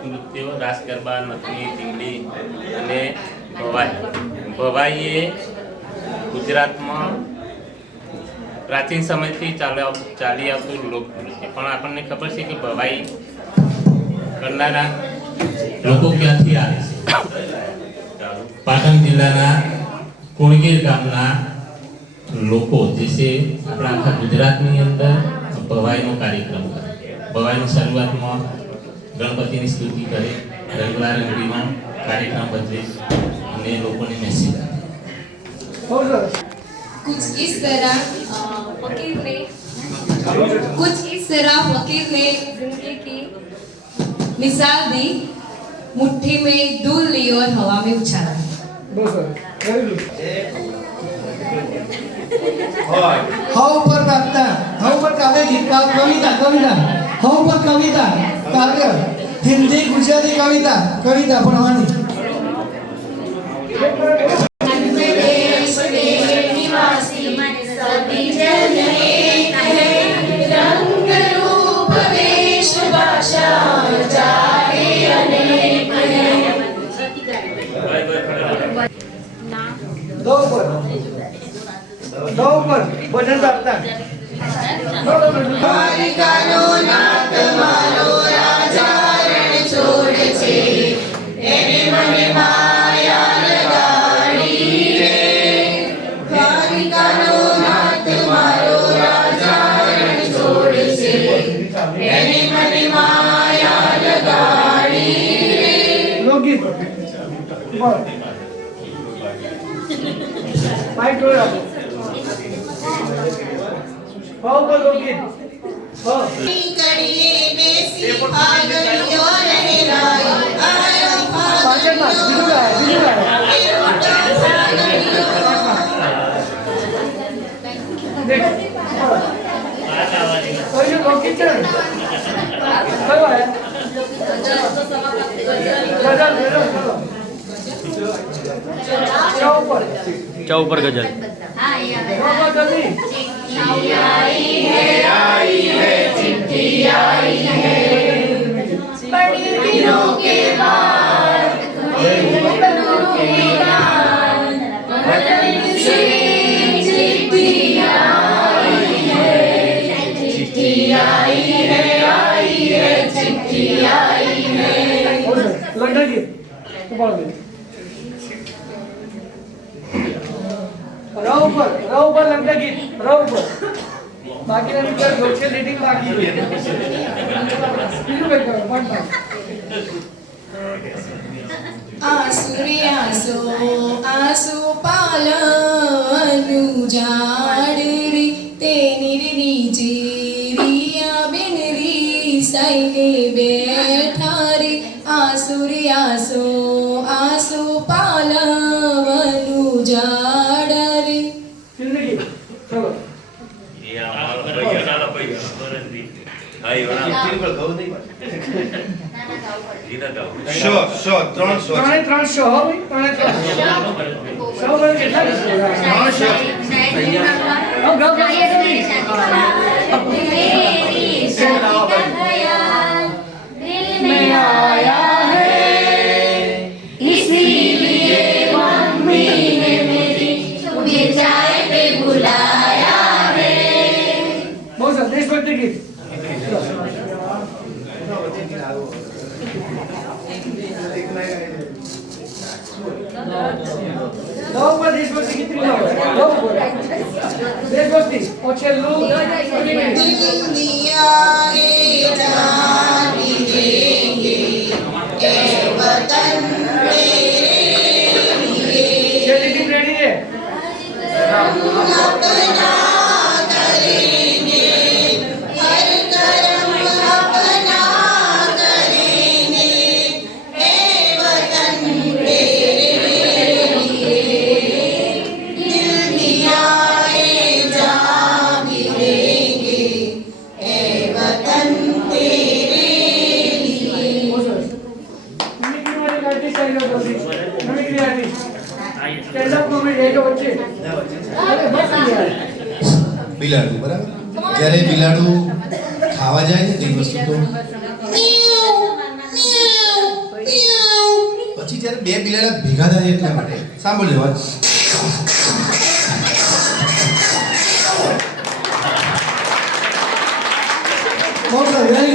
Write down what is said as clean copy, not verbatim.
લોકનૃત્યો રાસ ગરબા, નથણી, ટીંગડી અને ભવાઈ. ભવાઈ એ ગુજરાતમાં પ્રાચીન સમયથી ચાલી આવતું લોકનૃત્ય. પણ આપણને ખબર છે કે ભવાઈ કરનારા લોકો ક્યાંથી આવે છે? પાટણ જિલ્લાના કુણગીર ગામના લોકો જે છે આપણા આખા ગુજરાતની અંદર ભવાઈનો કાર્યક્રમ કરે. ભવાઈની શરૂઆતમાં ગણપતિની સ્તુતિ કરે, રંગલા રંગડીનો કાર્યક્રમ ભજવે અને લોકોને મેસેજ આપે. कुछ इस तरह फकीर ने जिंदगी की मिसाल दी. मुट्ठी में डूल ली और हवा में उछाला. हाउ पर कविता, हाउ पर काव्य कविता, कविता, हाउ पर कविता, काव्य, हिंदी गुजराती कविता, कविता पढ़वानी. दो पर भजन गाता. દ્વારિકાનો નાથ મારો રાજા રણ છોડ છે, એને મને માયા લગાડી રે. દ્વારિકાનો નાથ મારો રાજા રણ છોડ છે, એને મને માયા લગાડી રે. લોકગીત माइक टोड़ा पाव पर लोकगीत हां कड़िए बेसी आगलियो रहराई आया पाचन में बिजू देख और ये लोकगीत है कब है गजल चौपर गजल. आई है चिट्ठी आई है बड़ी दिनों के बाद, दिनों के बाद वतन से चिट्ठी आई है. चिट्ठी आई है चिट्ठी आई है. लंडन की बोल दे राव पर लगता गीत राव पर बाकी नहीं कर जोचे रीडिंग बाकी है बिल्कुल करो वन टाइम. आसुरियासो आसु पालनु जाड़ रे तेनी री जीरिया बिन री साइले बैठा रे. आसुरियासो आसु पालनु जाड़ रे. जिंदगी चलो ત્રણ શો ત્રણે ત્રણ શો હો ભાઈ ત્રણે ત્રણ શો ભાઈ કેટલા ત્રણ શો अब गाओ दिल में आया है इसीलिए मम्मी ने मेरी तुम्हें चाय पे बुलाया है. बहुत सारा देशभक्ति गीत दो पर देशभक्ति गीत दो देशभक्ति और चलो दुनिया रे जानी देंगे ए वतन मेरे लिए. चलिए टीम रेडी है अपना करेंगे हर कर्म अपना करेंगे ए वतन तेरे लिए. दिल दिया जा भी देंगे ए वतन तेरे लिए. मिमिक्री वाले आर्टिस्ट आई हो जल्दी mimicry artist stand up comedy एक बच्चे अरे बस यार બિલાડું બરાબર જ્યારે બિલાડું ખાવા જાય ને તે વસ્તુ તો બે બિલાડા ભેગા થાય એટલા માટે સાંભળજો વાત બહુ સરસ, very